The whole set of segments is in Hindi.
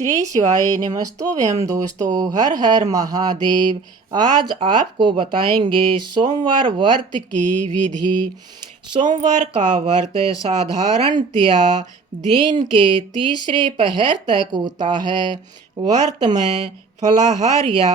श्री शिवाय नमस्तोभ्यम दोस्तों, हर हर महादेव। आज आपको बताएंगे सोमवार व्रत की विधि। सोमवार का व्रत साधारणतया दिन के तीसरे पहर तक होता है। व्रत में फलाहार या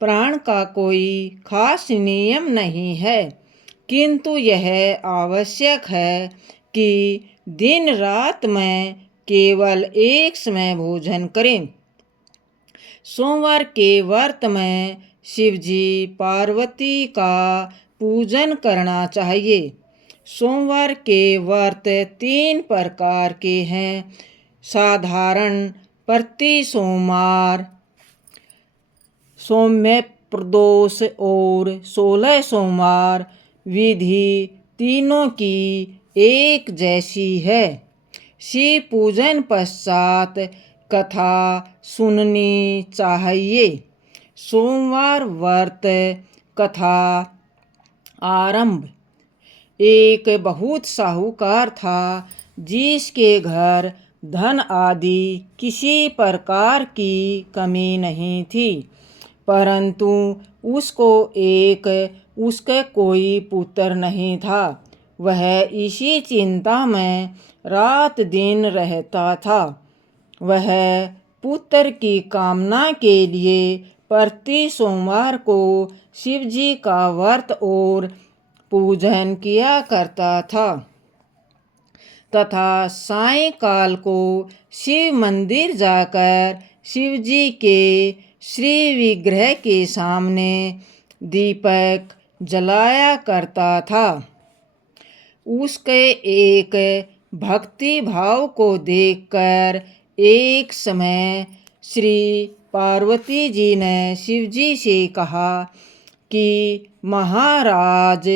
प्राण का कोई खास नियम नहीं है, किंतु यह आवश्यक है कि दिन रात में केवल एक समय भोजन करें। सोमवार के व्रत में शिवजी पार्वती का पूजन करना चाहिए। सोमवार के व्रत 3 प्रकार के हैं: साधारण, प्रति सोमवार, सौम्य प्रदोष और 16 सोमवार। विधि तीनों की एक जैसी है। शिव पूजन पश्चात कथा सुननी चाहिए। सोमवार व्रत कथा आरंभ। एक बहुत साहूकार था, जिसके घर धन आदि किसी प्रकार की कमी नहीं थी, परंतु उसके कोई पुत्र नहीं था। वह इसी चिंता में रात दिन रहता था। वह पुत्र की कामना के लिए प्रति सोमवार को शिवजी का व्रत और पूजन किया करता था तथा सायंकाल को शिव मंदिर जाकर शिवजी के श्री विग्रह के सामने दीपक जलाया करता था। उसके एक भक्ति भाव को देखकर एक समय श्री पार्वती जी ने शिवजी से कहा कि महाराज,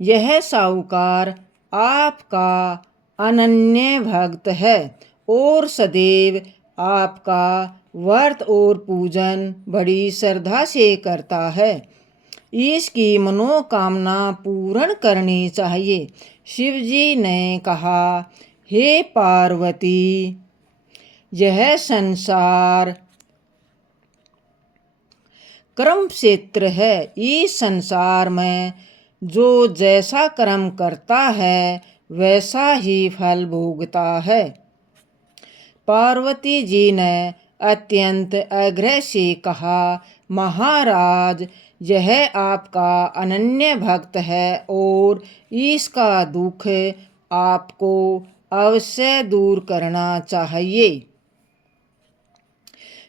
यह साहूकार आपका अनन्य भक्त है और सदैव आपका व्रत और पूजन बड़ी श्रद्धा से करता है। इसकी मनोकामना पूर्ण करनी चाहिए। शिवजी ने कहा, हे पार्वती, यह संसार कर्म क्षेत्र है। इस संसार में जो जैसा कर्म करता है वैसा ही फल भोगता है। पार्वती जी ने अत्यंत आग्रह से कहा, महाराज, यह आपका अनन्य भक्त है और इसका दुख आपको अवश्य दूर करना चाहिए।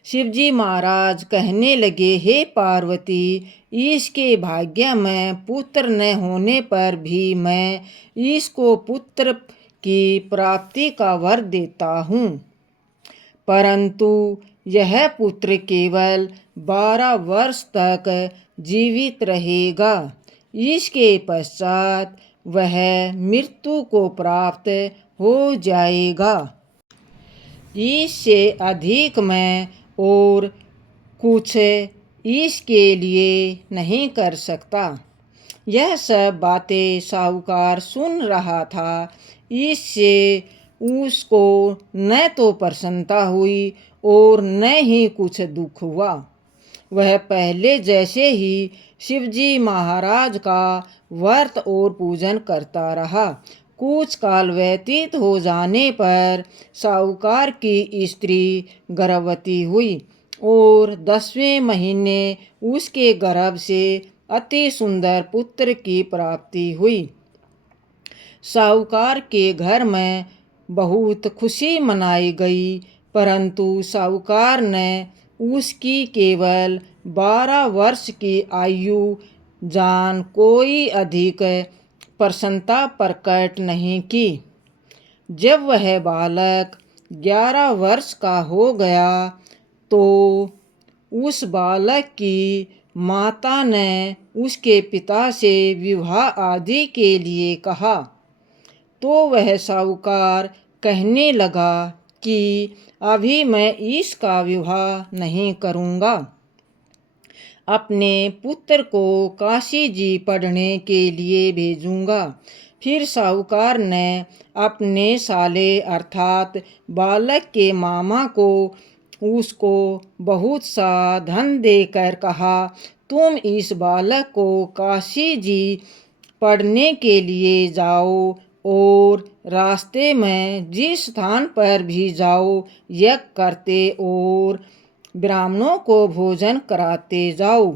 शिवजी महाराज कहने लगे, हे पार्वती, इसके भाग्य में पुत्र न होने पर भी मैं इसको पुत्र की प्राप्ति का वर देता हूँ, परंतु यह पुत्र केवल 12 वर्ष तक जीवित रहेगा। इसके पश्चात वह मृत्यु को प्राप्त हो जाएगा। इससे अधिक मैं और कुछ इसके लिए नहीं कर सकता। यह सब बातें साहूकार सुन रहा था। इससे उसको न तो प्रसन्नता हुई और न ही कुछ दुख हुआ। वह पहले जैसे ही शिवजी महाराज का व्रत और पूजन करता रहा। कुछ काल व्यतीत हो जाने पर साहूकार की स्त्री गर्भवती हुई और 10वें महीने उसके गर्भ से अति सुंदर पुत्र की प्राप्ति हुई। साहूकार के घर में बहुत खुशी मनाई गई, परंतु साहूकार ने उसकी केवल 12 वर्ष की आयु जान कोई अधिक प्रसन्नता प्रकट नहीं की। जब वह बालक 11 वर्ष का हो गया तो उस बालक की माता ने उसके पिता से विवाह आदि के लिए कहा, तो वह साहूकार कहने लगा कि अभी मैं इसका विवाह नहीं करूँगा। अपने पुत्र को काशी जी पढ़ने के लिए भेजूँगा, फिर साहूकार ने अपने साले अर्थात बालक के मामा को उसको बहुत सा धन देकर कहा, तुम इस बालक को काशी जी पढ़ने के लिए जाओ और रास्ते में जिस स्थान पर भी जाओ यज्ञ करते और ब्राह्मणों को भोजन कराते जाओ।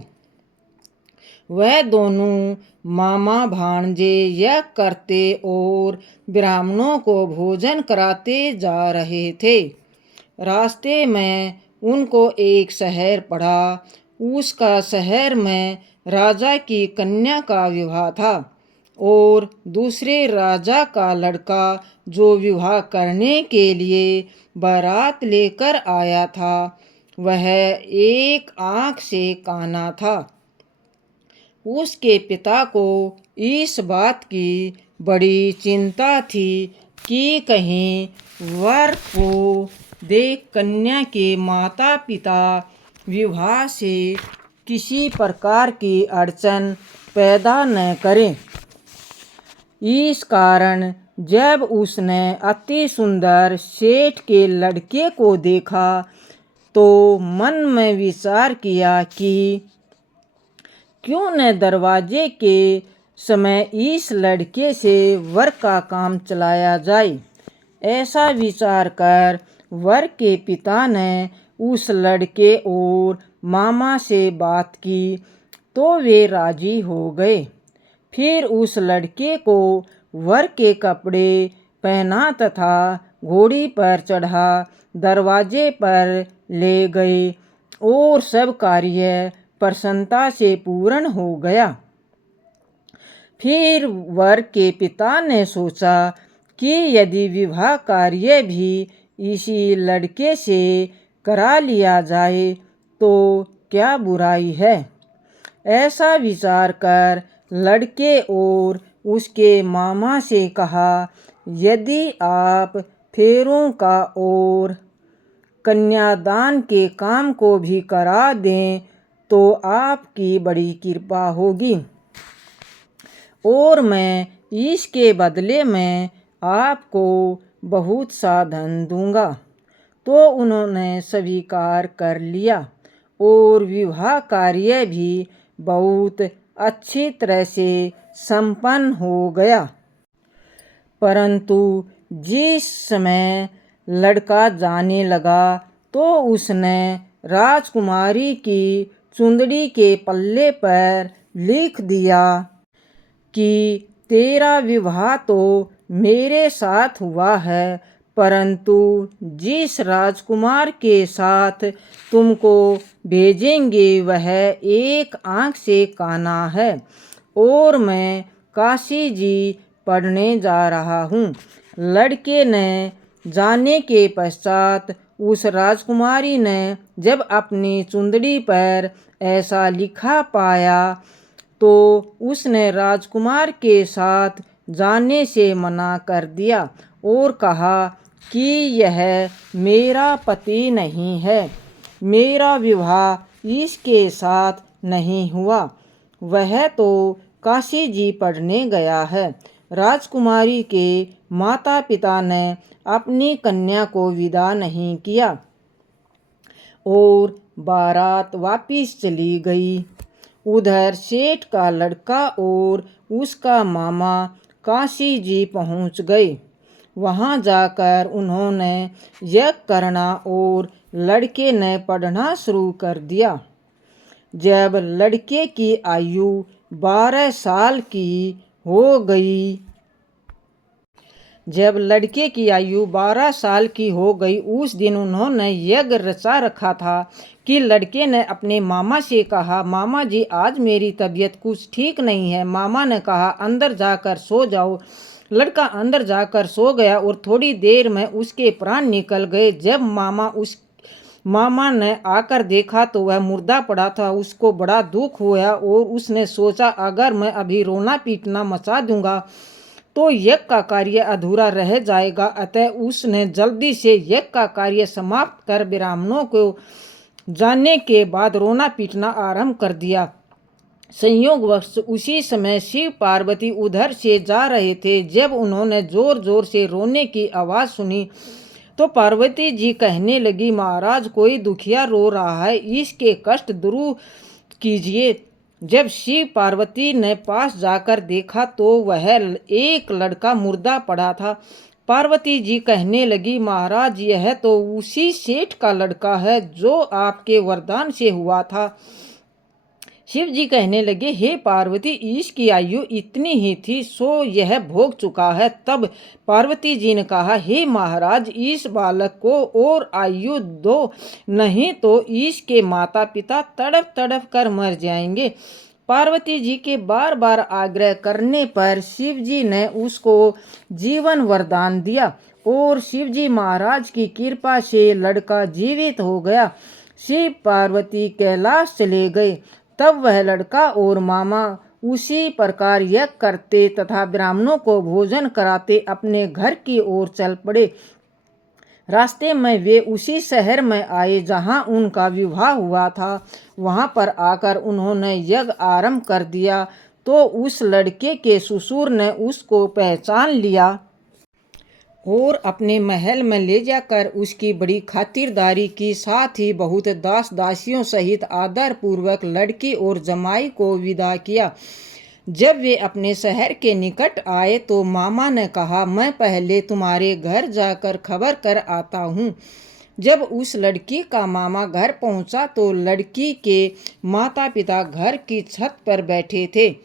वह दोनों मामा भांजे यज्ञ करते और ब्राह्मणों को भोजन कराते जा रहे थे। रास्ते में उनको एक शहर पड़ा। उसका शहर में राजा की कन्या का विवाह था और दूसरे राजा का लड़का जो विवाह करने के लिए बारात लेकर आया था वह एक आँख से काना था। उसके पिता को इस बात की बड़ी चिंता थी कि कहीं वर को देख कन्या के माता पिता विवाह से किसी प्रकार की अड़चन पैदा न करें। इस कारण जब उसने अति सुंदर सेठ के लड़के को देखा तो मन में विचार किया कि क्यों न दरवाजे के समय इस लड़के से वर का काम चलाया जाए। ऐसा विचार कर वर के पिता ने उस लड़के और मामा से बात की तो वे राजी हो गए। फिर उस लड़के को वर के कपड़े पहना तथा घोड़ी पर चढ़ा दरवाजे पर ले गए और सब कार्य प्रसन्नता से पूर्ण हो गया। फिर वर के पिता ने सोचा कि यदि विवाह कार्य भी इसी लड़के से करा लिया जाए तो क्या बुराई है। ऐसा विचार कर लड़के और उसके मामा से कहा, यदि आप फेरों का और कन्यादान के काम को भी करा दें तो आपकी बड़ी कृपा होगी और मैं इसके बदले में आपको बहुत सा धन दूंगा। तो उन्होंने स्वीकार कर लिया और विवाह कार्य भी बहुत अच्छी तरह से संपन्न हो गया। परंतु जिस समय लड़का जाने लगा तो उसने राजकुमारी की चुंदड़ी के पल्ले पर लिख दिया कि तेरा विवाह तो मेरे साथ हुआ है, परंतु जिस राजकुमार के साथ तुमको भेजेंगे वह एक आँख से काना है और मैं काशी जी पढ़ने जा रहा हूँ। लड़के ने जाने के पश्चात उस राजकुमारी ने जब अपनी चुंदड़ी पर ऐसा लिखा पाया तो उसने राजकुमार के साथ जाने से मना कर दिया और कहा कि यह मेरा पति नहीं है, मेरा विवाह इसके साथ नहीं हुआ, वह तो काशी जी पढ़ने गया है। राजकुमारी के माता पिता ने अपनी कन्या को विदा नहीं किया और बारात वापिस चली गई। उधर सेठ का लड़का और उसका मामा काशी जी पहुंच गए। वहां जाकर उन्होंने यज्ञ करना और लड़के ने पढ़ना शुरू कर दिया। जब लड़के की आयु 12 साल की हो गई उस दिन उन्होंने यज्ञ रचा रखा था कि लड़के ने अपने मामा से कहा, मामा जी आज मेरी तबीयत कुछ ठीक नहीं है। मामा ने कहा अंदर जाकर सो जाओ। लड़का अंदर जाकर सो गया और थोड़ी देर में उसके प्राण निकल गए। जब मामा ने आकर देखा तो वह मुर्दा पड़ा था। उसको बड़ा दुख हुआ और उसने सोचा अगर मैं अभी रोना पीटना मचा दूंगा तो यज्ञ का कार्य अधूरा रह जाएगा। अतः उसने जल्दी से यज्ञ का कार्य समाप्त कर ब्राह्मणों को जानने के बाद रोना पीटना आरंभ कर दिया। संयोगवश उसी समय शिव पार्वती उधर से जा रहे थे। जब उन्होंने जोर जोर से रोने की आवाज़ सुनी तो पार्वती जी कहने लगी, महाराज कोई दुखिया रो रहा है, इसके कष्ट दूर कीजिए। जब शिव पार्वती ने पास जाकर देखा तो वह एक लड़का मुर्दा पड़ा था। पार्वती जी कहने लगी, महाराज यह तो उसी सेठ का लड़का है जो आपके वरदान से हुआ था। शिव जी कहने लगे, हे पार्वती, इसकी आयु इतनी ही थी सो यह भोग चुका है। तब पार्वती जी ने कहा, हे महाराज, इस बालक को और आयु दो, नहीं तो इसके माता पिता तड़प तड़प कर मर जाएंगे। पार्वती जी के बार बार आग्रह करने पर शिव जी ने उसको जीवन वरदान दिया और शिव जी महाराज की कृपा से लड़का जीवित हो गया। शिव पार्वती कैलाश चले गए। तब वह लड़का और मामा उसी प्रकार यज्ञ करते तथा ब्राह्मणों को भोजन कराते अपने घर की ओर चल पड़े। रास्ते में वे उसी शहर में आए जहां उनका विवाह हुआ था। वहां पर आकर उन्होंने यज्ञ आरंभ कर दिया तो उस लड़के के ससुर ने उसको पहचान लिया और अपने महल में ले जाकर उसकी बड़ी खातिरदारी की, साथ ही बहुत दास दासियों सहित आदर पूर्वक लड़की और जमाई को विदा किया। जब वे अपने शहर के निकट आए तो मामा ने कहा, मैं पहले तुम्हारे घर जाकर खबर कर आता हूँ। जब उस लड़की का मामा घर पहुँचा तो लड़की के माता पिता घर की छत पर बैठे थे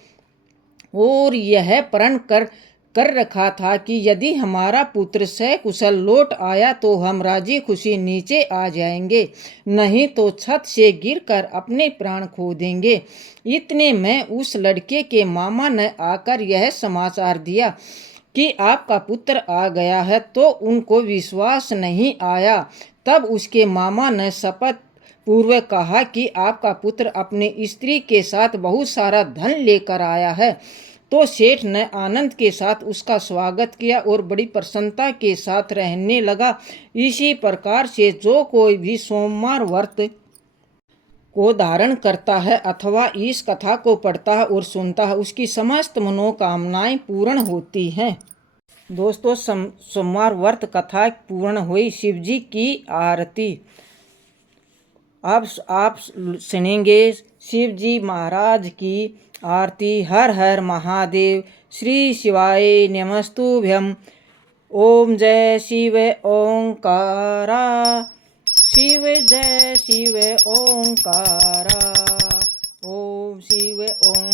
और यह प्रण कर रखा था कि यदि हमारा पुत्र सकुशल लौट आया तो हम राजी खुशी नीचे आ जाएंगे, नहीं तो छत से गिरकर अपने प्राण खो देंगे। इतने में उस लड़के के मामा ने आकर यह समाचार दिया कि आपका पुत्र आ गया है, तो उनको विश्वास नहीं आया। तब उसके मामा ने शपथ पूर्वक कहा कि आपका पुत्र अपने स्त्री के साथ बहुत सारा धन लेकर आया है। तो सेठ ने आनंद के साथ उसका स्वागत किया और बड़ी प्रसन्नता के साथ रहने लगा। इसी प्रकार से जो कोई भी सोमवार व्रत को धारण करता है अथवा इस कथा को पढ़ता है और सुनता है, उसकी समस्त मनोकामनाएं पूर्ण होती हैं। दोस्तों, सोमवार व्रत कथा पूर्ण हुई। शिव जी की आरती अब आप सुनेंगे। शिव जी महाराज की आरती। हर हर महादेव। श्री शिवाय नमस्तुभ्यम। ओम जय शिव ओंकारा। शिव जय शिव ओंकारा। ओम शिव ओं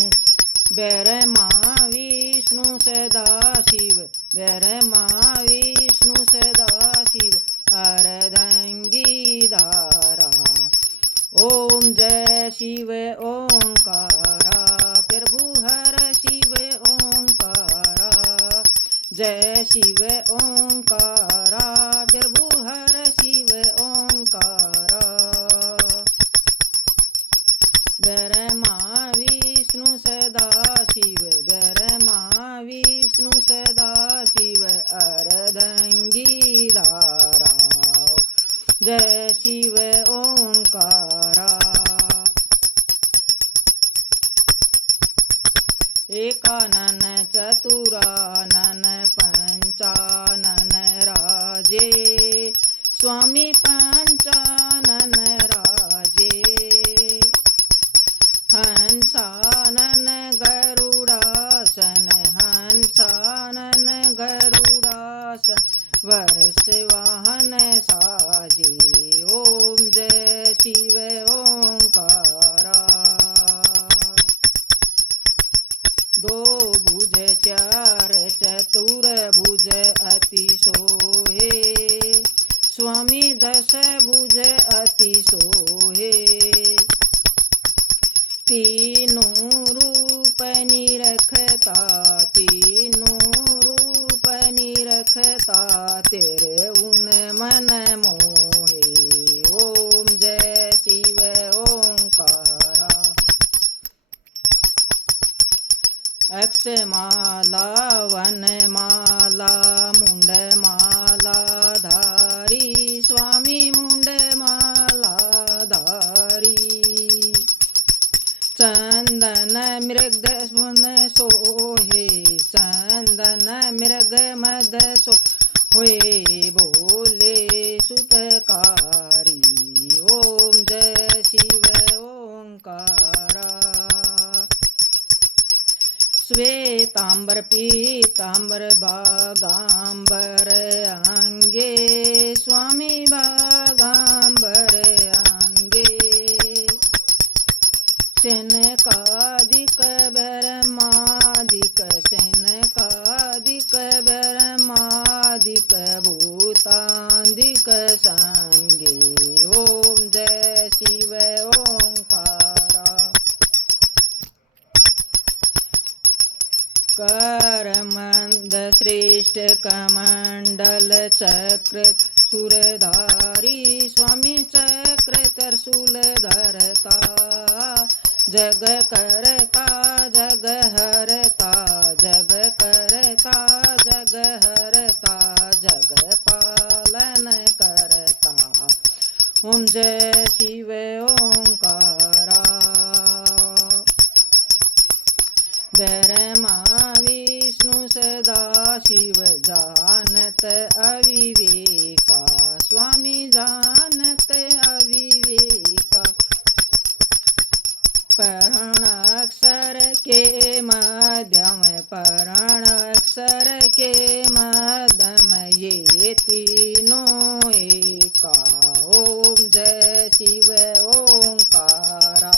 ब्रह्मा विष्णु सदा शिव। ब्रह्मा विष्णु सदा शिव। अर्धंगी धारा। ओम जय शिव ओंकारा। प्रभु हर शिव ओंकारा। जय शिव ओंकारा। प्रभु हर शिव ओंकारा। ब्रह्मा विष्णु सदा शिव। ब्रह्मा विष्णु सदा शिव। अर्धंगी धारा। जय शिव ओंकारा। एकानन चतुरानन पंचानन राजे। स्वामी पंचानन राजे। हंसानन गरुड़ासन। हंसानन गरुड़ासन। वर्ष वाहन साजे। ओम जय शिव ओंकारा। दो भुज चार चतुर भुज अति सोहे। स्वामी दश भुज अति सोहे। तीनों रूप निरखता। तीनों रूप निरखता। तेरे उन मन मोहे। ओम जय शिव ओंकारा। अक्षमाला वनमाला मुंडमाला धारी। स्वामी मुंडमाला धारी। चंदन श्वेतांबर पीतांबर बागांबर अंगे स्वामी बागांबर अंगे सेनकादिक ब्रह्मादिक सेनकादिक ब्रह्मादिक भूतादिक संगे ओम जय शिव ओंकारा करमंद श्रेष्ठ कमंडल चक्र सुरधारी स्वामी चक्र त्रिशूल धरता जग करता जग हरता जग करता जग हरता जग पालन करता ओम जय शिव ओंकारा ब्रह्मा विष्णु सदा शिव जानत अविवेका स्वामी जानत अविवेका परण अक्षर के मध्यम परण अक्षर के मध्यम ये तीनों एका ओम जय शिव ओंकारा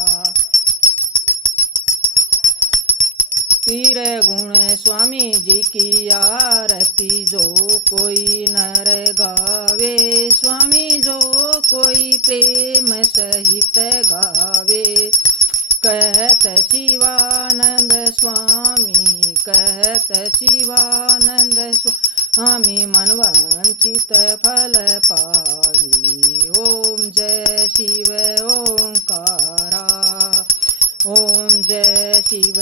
तीर गुण स्वामी जी की आरती जो कोई नर गावे स्वामी जो कोई प्रेम सहित गावे कहत शिवानंद स्वामी कहत शिवानंद स्वामी मनवांचित फल पावी ओम जय शिव ओंकारा ओम जय शिव